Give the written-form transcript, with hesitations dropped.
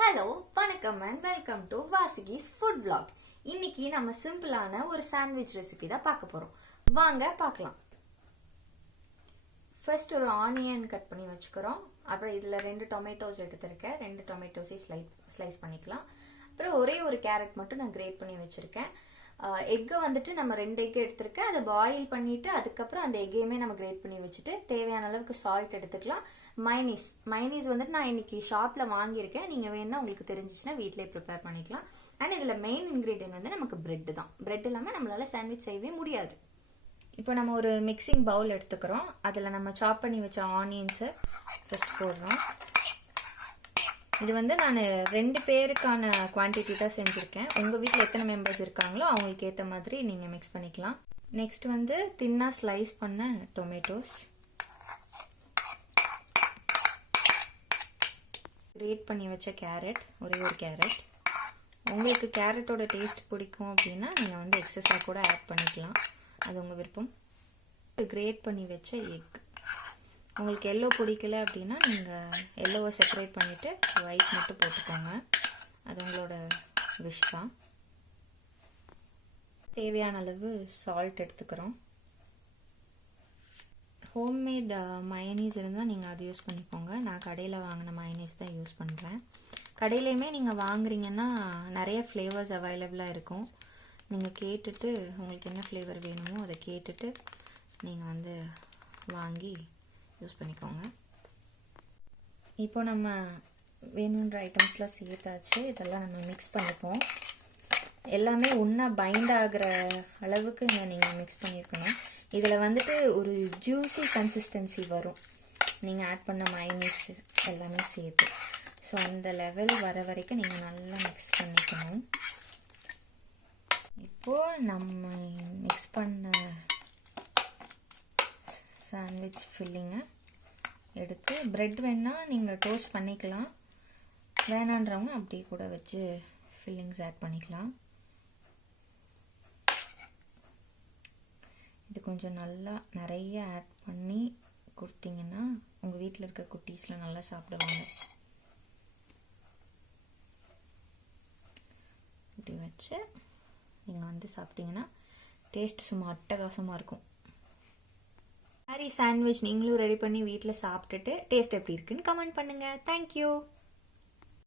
Hello வணக்கம் and welcome to Vasuki's food vlog. இன்னைக்கு நம்ம சிம்பிளான ஒரு சாண்ட்விச் ரெசிபி தான் பார்க்க போறோம். வாங்க பார்க்கலாம். ஃபர்ஸ்ட் ஒரு ஆனியன் கட் பண்ணி வச்சுக்கிறோம். அப்புறம் இதுல 2 டொமேட்டோஸ் எடுத்திருக்கேன். 2 டொமேட்டோஸை ஸ்லைஸ் பண்ணிக்கலாம். அப்புறம் ஒரே ஒரு கேரட் மட்டும் நான் கிரேட் பண்ணி வச்சிருக்கேன். எக்கை வந்துட்டு நம்ம 2 எக் எடுத்திருக்கேன். அதை பாயில் பண்ணிட்டு அதுக்கப்புறம் அந்த எக்கையுமே நம்ம கிரேட் பண்ணி வச்சுட்டு தேவையான அளவுக்கு சால்ட் எடுத்துக்கலாம். மைனீஸ் வந்துட்டு நான் இன்னைக்கு ஷாப்ல வாங்கியிருக்கேன். நீங்க வேணா உங்களுக்கு தெரிஞ்சிச்சுன்னா வீட்லயே ப்ரிப்பேர் பண்ணிக்கலாம். அண்ட் இதுல மெயின் இன்கிரீடியன்ட் வந்து நமக்கு பிரெட் தான். பிரெட் இல்லாம நம்மளால சாண்ட்விச் செய்யவே முடியாது. இப்போ நம்ம ஒரு மிக்சிங் பவுல் எடுத்துக்கிறோம். அதில் நம்ம சாப் பண்ணி வச்ச ஆனியன்ஸை ஃபர்ஸ்ட் போடுறோம். இது வந்து நான் 2 பேருக்கான குவான்டிட்டி தான் செஞ்சுருக்கேன். உங்கள் வீட்டில் எத்தனை மெம்பர்ஸ் இருக்காங்களோ அவங்களுக்கு ஏற்ற மாதிரி நீங்கள் மிக்ஸ் பண்ணிக்கலாம். நெக்ஸ்ட் வந்து தின்னாக ஸ்லைஸ் பண்ண டொமேட்டோஸ், கிரேட் பண்ணி வச்ச கேரட், ஒரே ஒரு கேரட். உங்களுக்கு கேரட்டோட டேஸ்ட் பிடிக்கும் அப்படின்னா நீங்கள் வந்து எக்ஸஸாக கூட ஆட் பண்ணிக்கலாம். அது உங்கள் விருப்பம். கிரேட் பண்ணி வச்ச எக். உங்களுக்கு எல்லோ பிடிக்கல அப்படின்னா நீங்கள் எல்லோவை செப்பரேட் பண்ணிவிட்டு ஒயிட் மட்டும் போட்டுக்கோங்க. அது உங்களோட விஷ் தான். தேவையான அளவு சால்ட் எடுத்துக்கிறோம். ஹோம்மேட் மயனீஸ் இருந்தால் நீங்கள் அது யூஸ் பண்ணிக்கோங்க. நான் கடையில் வாங்கின மயனீஸ் தான் யூஸ் பண்ணுறேன். கடையிலையுமே நீங்கள் வாங்குறீங்கன்னா நிறைய ஃப்ளேவர்ஸ் அவைலபிளாக இருக்கும். நீங்கள் கேட்டுட்டு உங்களுக்கு என்ன ஃப்ளேவர் வேணுமோ அதை கேட்டுட்டு நீங்கள் வந்து வாங்கி யூஸ் பண்ணிக்கோங்க. இப்போ நம்ம வேணுன்ற ஐட்டம்ஸ்லாம் சேர்த்தாச்சு. இதெல்லாம் நம்ம மிக்ஸ் பண்ணிப்போம். எல்லாமே ஒன்றா பைண்ட் ஆகிற அளவுக்கு நீங்கள் மிக்ஸ் பண்ணியிருக்கணும். இதில் வந்துட்டு ஒரு ஜூஸி கன்சிஸ்டன்சி வரும் நீங்கள் ஆட் பண்ண மைனீஸ் எல்லாமே சேர்த்து. ஸோ அந்த லெவல் வர வரைக்கும் நீங்கள் நல்லா மிக்ஸ் பண்ணிக்கணும். இப்போது நம்ம மிக்ஸ் பண்ண சாண்ட்விச் ஃபில்லிங்கை எடுத்து பிரெட் வேணால் நீங்கள் டோஸ்ட் பண்ணிக்கலாம். வேணான்றவங்க அப்படியே கூட வச்சு ஃபில்லிங்ஸ் ஆட் பண்ணிக்கலாம். இது கொஞ்சம் நல்லா நிறைய ஆட் பண்ணி கொடுத்தீங்கன்னா உங்கள் வீட்டில் இருக்க குட்டீஸ்லாம் நல்லா சாப்பிடுவாங்க. இப்படி வச்சு நீங்கள் வந்து சாப்பிட்டீங்கன்னா டேஸ்ட் சும்மா அட்டகாசமாக இருக்கும். மாதிரி சாண்ட்விச் நீங்களும் ரெடி பண்ணி வீட்டில் சாப்பிட்டுட்டு டேஸ்ட் எப்படி இருக்குன்னு கமெண்ட் பண்ணுங்கள். தேங்க்யூ.